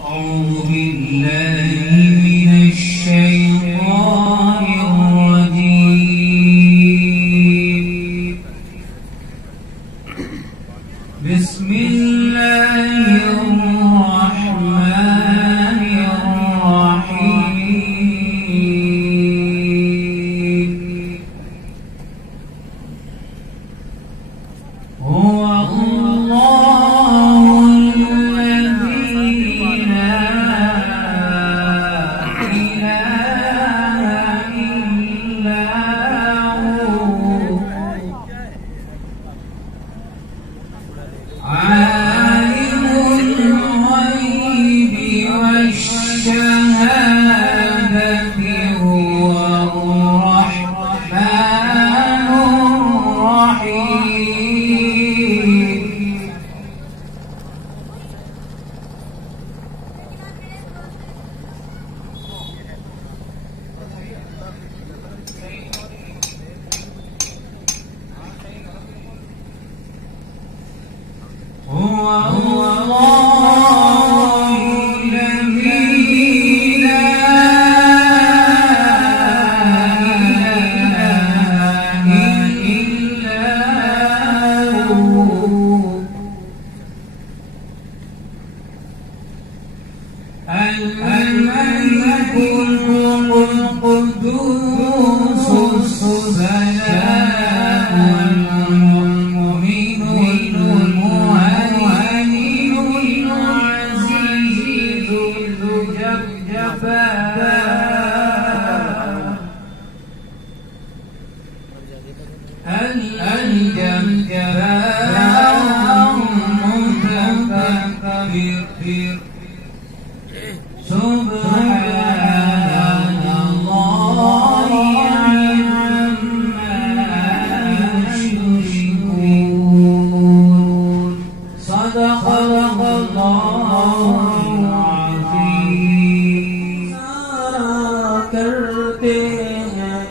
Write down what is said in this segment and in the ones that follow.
أعوذ بالله من الشيطان الرجيم. بسم الله الرحمن الرحيم. هو الله الذي لا إله إلا هو عالم الغيب والشهادة هو الرحمن الرحيم. هو الله الذي لا إله إلا هو الملك القدوس السلام المؤمن المهيمن العزيز الجبار المتكبر. سبحان الله عما يشركون. صدق الله العظيم. سارا کرتے ہیں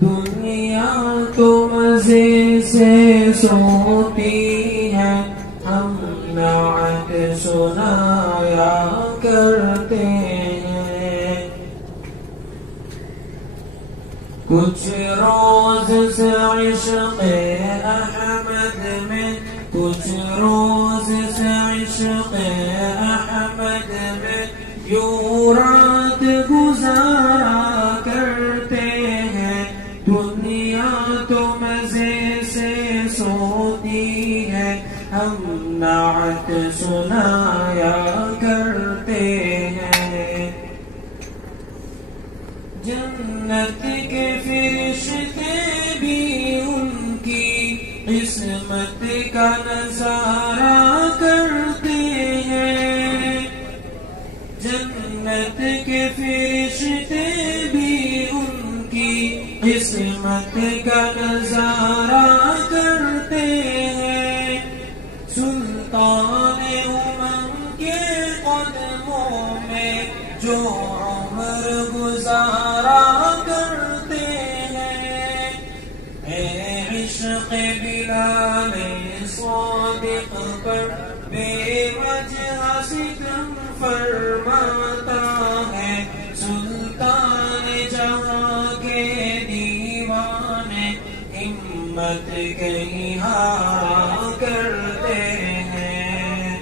دنیا تو مزے سے سوتی ہے، ہم نعت سنایا کرتے ہیں. کچھ روز سے عشق احمد میں، کچھ روز سے عشق احمد میں یوں رات گزارا کرتے ہیں. دنیا تو مزے سے سوتی ہے، ہم نعت سنایا کرتے ہیں. جنت کے فرشتے بھی ان کی قسمت کا نظارہ کرتے ہیں. جنت کے فرشتے بھی ان کی قسمت کا نظارہ کرتے ہیں. سلطان امم کے قدموں میں جو عمر گزارا کرتے ہیں. اے عشق بلال صادق پر بے وجہ ستم فرماتا ہے. سلطان جہاں کے دیوانے ہمت کہیں ہارا کرتے ہیں.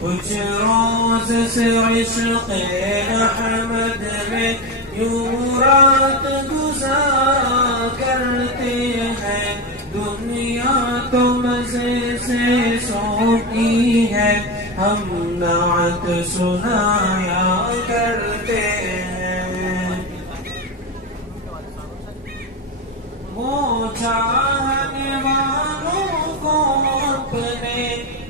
کچھ روز سے عشق احمد میں یوں رات گزارا کرتے ہیں. دنیا تو مزے سے سوتی ہے، ہم نعت سنایا کرتے ہیں. وہ چاہنے والوں کو اپنے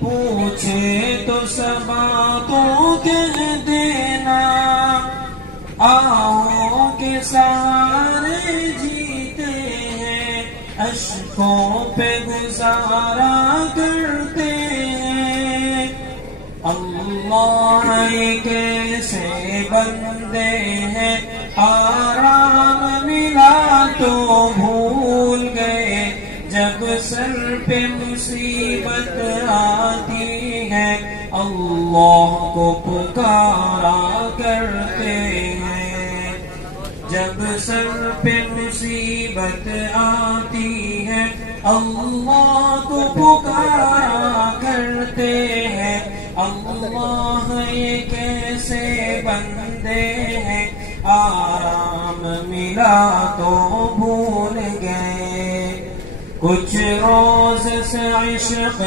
پوچھے تو سباتوں کہہ دینا، آہوں کے سہارے جیتے ہیں، اشکوں پہ گزارا کرتے ہیں. اللہ کیسے بندے ہیں، آرام ملا تو بھول گئے. جب سر پہ مصیبت آتی ہے اللہ کو پکارا کرتے ہیں۔ جب سر پہ مصیبت آتی ہے اللہ کو پکارا کرتے ہیں۔ اللہ یہ کیسے بندے ہیں آرام ملا تو بھول گئے۔ کچھ روز سے عشق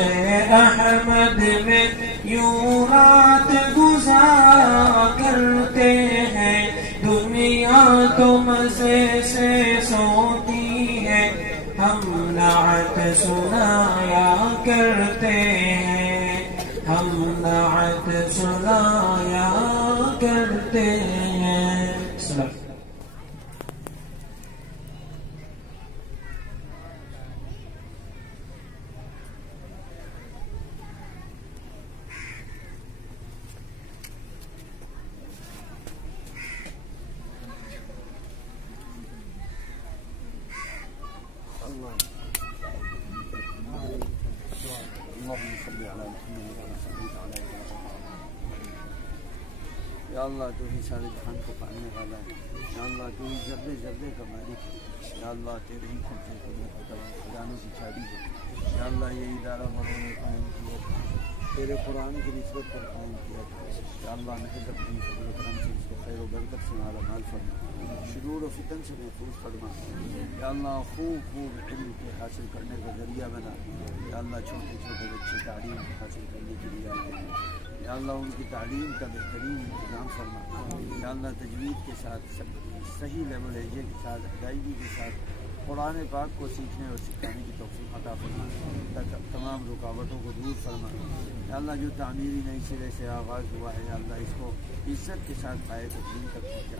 احمد میں یوں رات گزارا کرتے ہیں۔ دنیا تو مزے سے سوتی ہے ہم نعت سنایا کرتے ہیں، ہم نعت سنایا کرتے ہیں۔ یا اللہ تو ہی سارے جہان کو پالنے والا ہے، یا اللہ تو ہی ذرے ذرے کا مالک ہے، یا اللہ تیرے ہی خرچے خزانوں کی چابی ہے۔ یا اللہ یہ ادارہ بڑوں نے قائم کیا تیرے قرآن کی نسبت پر قائم کیا تھا۔ یا اللہ محض اپنی فضل و کرم سے اس کو خیر و برکت سے مالا مال فرما، شرور و فتن سے محفوظ فرما۔ یا اللہ خوب علم کے حاصل کرنے کا ذریعہ بنا۔ یا اللہ چھوٹے چھوٹے بچے تعلیم حاصل کرنے کے لیے آتے ہیں، یا اللہ ان کی تعلیم کا بہترین انتظام فرما۔ یا اللہ تجوید کے ساتھ صحیح لیول لہجے کے ساتھ ادائیگی کے ساتھ قرآن پاک کو سیکھنے اور سکھانے کی توفیق عطا فرما، تمام رکاوٹوں کو دور فرما۔ یا اللہ جو تعمیری نئی سرے سے آغاز ہوا ہے یا اللہ اس کو عزت کے ساتھ پائے تکمیل تک پہنچا۔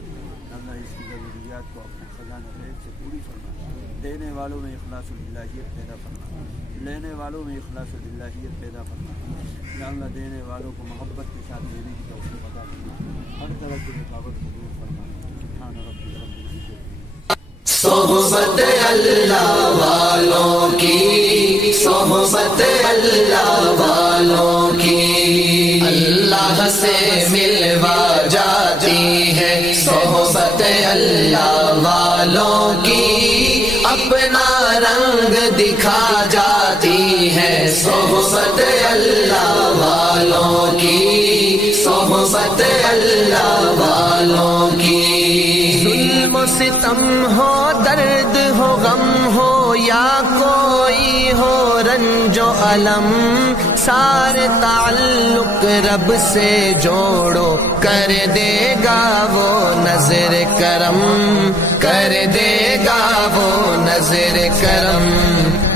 یا اللہ اس کی ضروریات کو اپنے خزانہ غیب سے پوری فرما، دینے والوں میں اخلاص الہیت پیدا فرما، لینے والوں میں اخلاص الہیت پیدا فرما۔ یا اللہ دینے والوں کو محبت کے ساتھ دینے کی توفیق عطا فرما، ہر طرح کی رکاوٹ کو دور فرما۔ سبحان ربک رب العزت۔ صحبت اللہ والوں کی، صحبت اللہ والوں کی اللہ سے ملوا جاتی ہے۔ صحبت اللہ والوں کی اپنا رنگ دکھا جاتی ہے۔ صحبت اللہ والوں کی، صحبت اللہ والوں کی ظلم و ستم ہو، درد ہو، غم ہو یا کوئی ہو رنج و علم، سارے تعلق رب سے جوڑو، کر دے گا وہ نظر کرم، کر دے گا وہ نظر کرم۔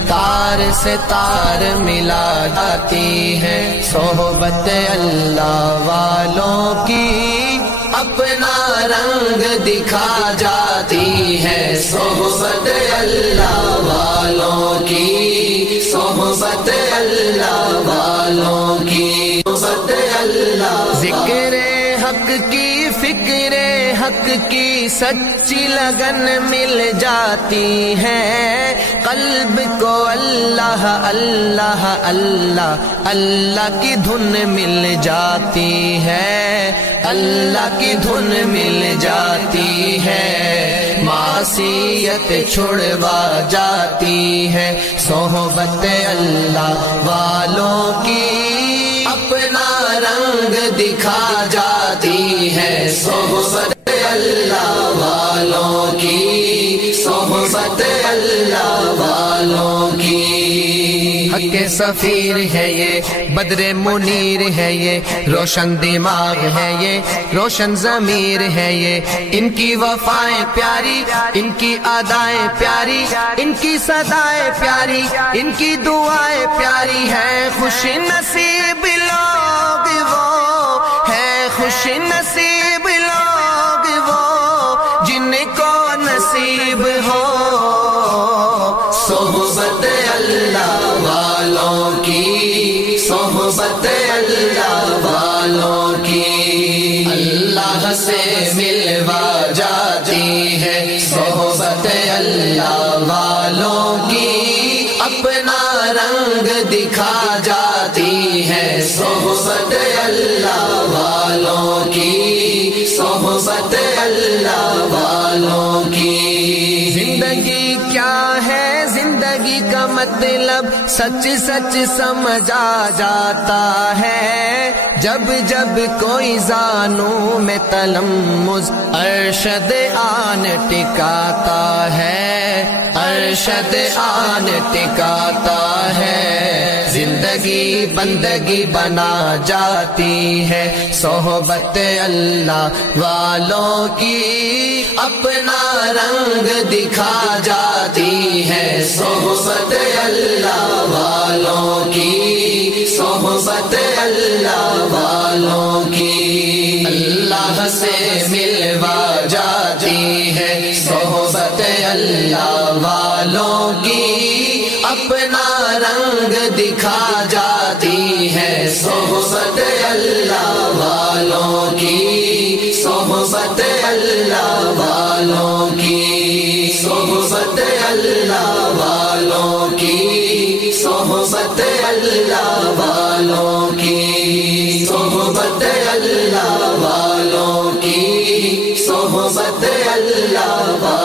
تار سے تار ملا جاتی ہے صحبت اللہ والوں کی، اپنا رنگ دکھا جاتی ہے۔ صحبت اللہ والوں کی، صحبت اللہ والوں کی، صحبت اللہ۔ ذکر حق کی، فکر حق کی سچی لگن مل جاتی ہے، قلب کو اللہ اللہ اللہ اللہ کی دھن مل جاتی ہے، اللہ کی دھن مل جاتی ہے، معصیت چھڑوا جاتی ہے۔ صحبت اللہ والوں کی اپنا رنگ دکھا جاتی ہے۔ صحبت اللہ والوں کی، صحبت اللہ والوں کی۔ حق سفیر ہے یہ، بدر منیر ہے یہ، روشن دماغ ہے یہ، روشن ضمیر ہے یہ، ان کی وفائیں پیاری، ان کی ادائیں پیاری، ان کی صدائیں پیاری، ان کی دعائیں پیاری ہے۔ خوش نصیب لوگ وہ ہے، خوش نصیب لوگ وہ جن کو نصیب ہو صحبت اللہ والوں کی، صحبت اللہ والوں کی اللہ سے ملوا جاتی ہے۔ صحبت اللہ والوں کی اپنا رنگ دکھا جاتی ہے۔ صحبت اللہ والوں کی صحبت اللہ والوں کی زندگی کیا ہے زندگی کا مطلب سچ سچ سمجھا جاتا ہے جب جب کوئی زانوں میں تلمذ ارشد آن ٹکاتا ہے ارشد آن ٹکاتا ہے زندگی بندگی بنا جاتی ہے صحبت اللہ والوں کی اپنا رنگ دکھا جاتی ہے صحبت اللہ والوں کی صحبت اللہ والوں کی اللہ سے ملوا جاتی ہے صحبت اللہ والوں کی اپنا رنگ دکھا جاتی ہے صحبت اللہ والوں کی صحبت اللہ والوں کی صحبت اللہ والوں کی صحبت اللہ والوں کی صحبت اللہ والوں کی صحبت اللہ والوں